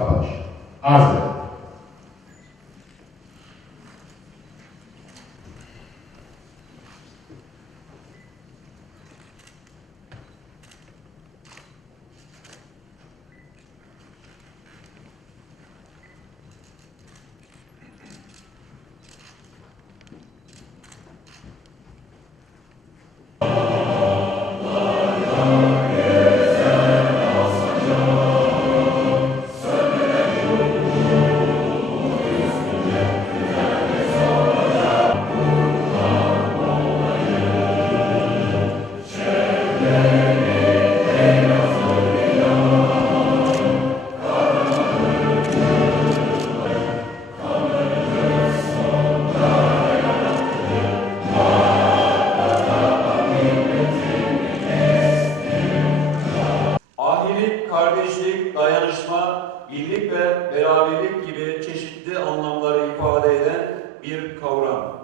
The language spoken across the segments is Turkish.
abaixo. Asa. Kardeşlik, dayanışma, birlik ve beraberlik gibi çeşitli anlamları ifade eden bir kavram.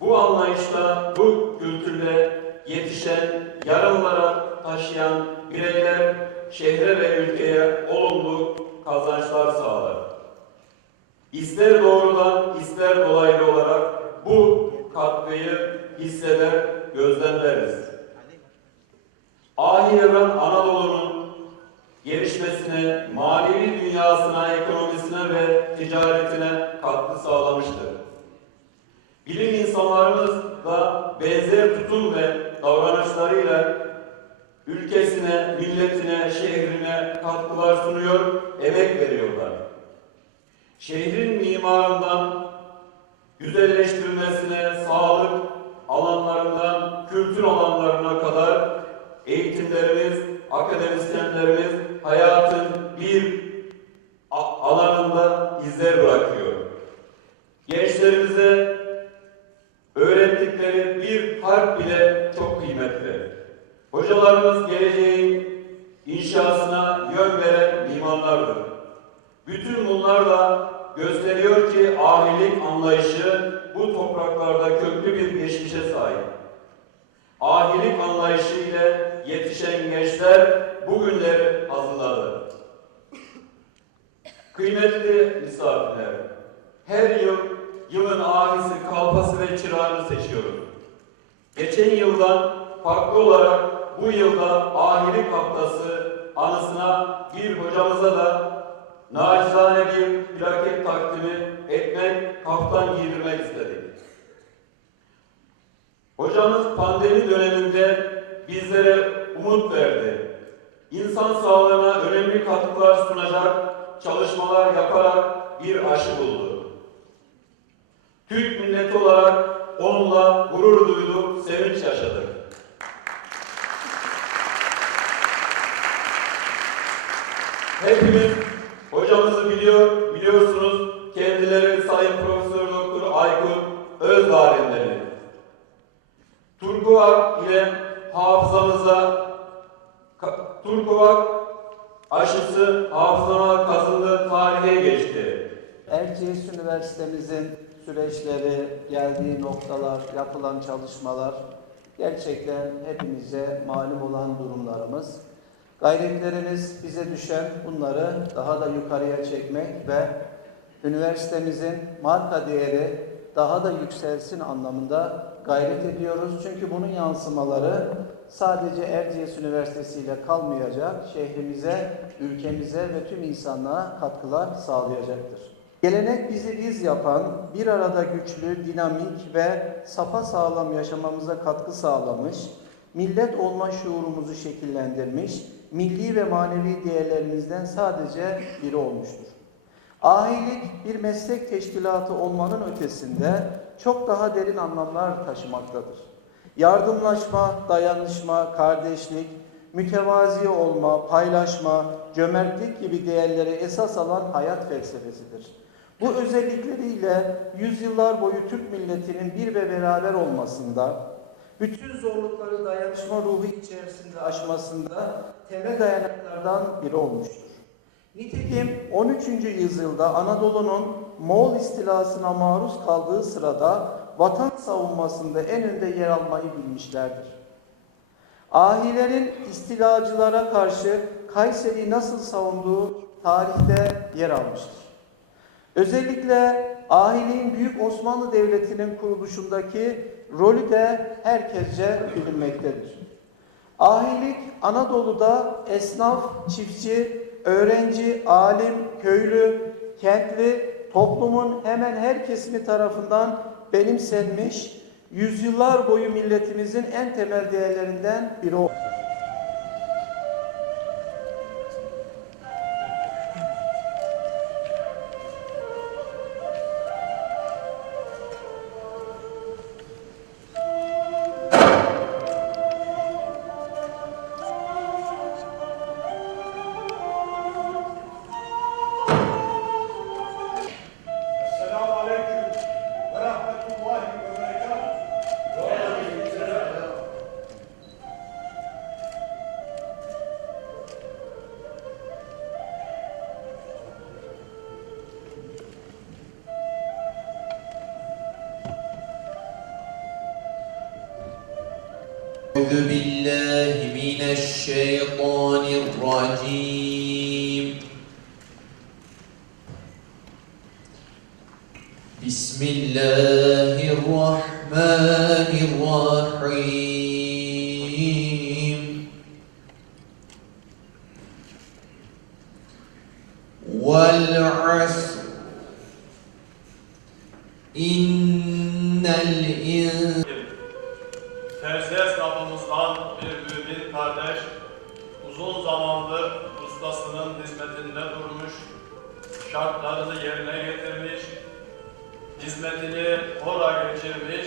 Bu anlayışla, bu kültürle yetişen, yarınlara taşıyan bireyler şehre ve ülkeye olumlu kazançlar sağlar. İster doğrudan, ister dolaylı olarak bu katkıyı hisseder, gözlemleriz. Ahi Evren Anadolu'nun gelişmesine, manevi dünyasına, ekonomisine ve ticaretine katkı sağlamıştır. Bilim insanlarımız da benzer tutum ve davranışlarıyla ülkesine, milletine, şehrine katkılar sunuyor, emek veriyorlar. Şehrin mimarından güzelleştirilmesine, sağlık alanlarından kültür alanlarına kadar eğitimlerimiz, akademisyenlerimiz hayatın bir alanında izler bırakıyor. Gençlerimize öğrettikleri bir harf bile çok kıymetli. Hocalarımız geleceğin inşasına yön veren mimarlardır. Bütün bunlar da gösteriyor ki ahilik anlayışı bu topraklarda köklü bir geçmişe sahip. Ahilik anlayışı ile yetişen gençler bugünleri hazırladı. Kıymetli misafirler, her yıl yılın ahisi, kalpası ve çırağını seçiyoruz. Geçen yıldan farklı olarak bu yılda ahilik haftası anısına bir hocamıza da nacizane bir plaket takdimi etmek, kaftan giydirmek istedik. Hocamız pandemi döneminde bizlere umut verdi. İnsan sağlığına önemli katkılar sunacak çalışmalar yaparak bir aşı buldu. Türk milleti olarak onunla gurur duyduk, sevinç yaşadık. Hepimiz Turkuak aşısı hafızama kazındı, tarihe geçti. Erciyes Üniversitemizin süreçleri, geldiği noktalar, yapılan çalışmalar gerçekten hepimize malum olan durumlarımız. Gayretlerimiz bize düşen bunları daha da yukarıya çekmek ve üniversitemizin marka değeri daha da yükselsin anlamında gayret ediyoruz. Çünkü bunun yansımaları sadece Erciyes Üniversitesi ile kalmayacak, şehrimize, ülkemize ve tüm insanlığa katkılar sağlayacaktır. Gelenek bizi biz yapan, bir arada güçlü, dinamik ve safa sağlam yaşamamıza katkı sağlamış, millet olma şuurumuzu şekillendirmiş, milli ve manevi değerlerimizden sadece biri olmuştur. Ahilik bir meslek teşkilatı olmanın ötesinde çok daha derin anlamlar taşımaktadır. Yardımlaşma, dayanışma, kardeşlik, mütevazi olma, paylaşma, cömertlik gibi değerleri esas alan hayat felsefesidir. Bu özellikleriyle yüzyıllar boyu Türk milletinin bir ve beraber olmasında, bütün zorlukları dayanışma ruhu içerisinde aşmasında temel dayanaklardan biri olmuştur. Nitekim 13. yüzyılda Anadolu'nun Moğol istilasına maruz kaldığı sırada vatan savunmasında en önde yer almayı bilmişlerdir. Ahilerin istilacılara karşı Kayseri'yi nasıl savunduğu tarihte yer almıştır. Özellikle ahiliğin Büyük Osmanlı Devleti'nin kuruluşundaki rolü de herkesce bilinmektedir. Ahilik Anadolu'da esnaf, çiftçi, öğrenci, alim, köylü, kentli, toplumun hemen her kesimi tarafından benimsenmiş, yüzyıllar boyu milletimizin en temel değerlerinden biri oldu. أعوذ بالله من الشيطان الرجيم. بسم الله الرحمن الرحيم. والعصر. إن الإنسان Terzi esnafımızdan bir mümin kardeş uzun zamandır ustasının hizmetinde durmuş, şartlarını yerine getirmiş, hizmetini hora geçirmiş,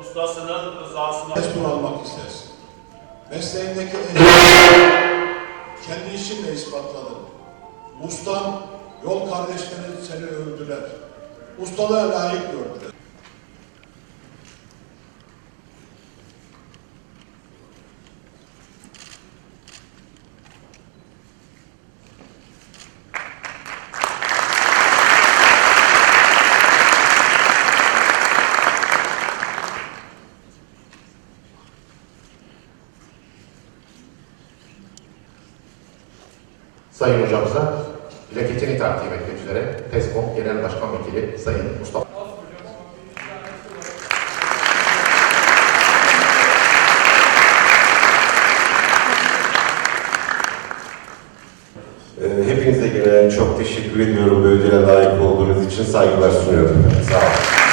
ustasının rızasına Destur almak istersin. Mesleğindeki en kendi işinle ispatladın. Ustan, yol kardeşlerin seni övdüler. Ustalığa layık gördüler. Sayın hocamıza plaketini takdim etmek üzere TESCOM Genel Başkan Vekili Sayın Mustafa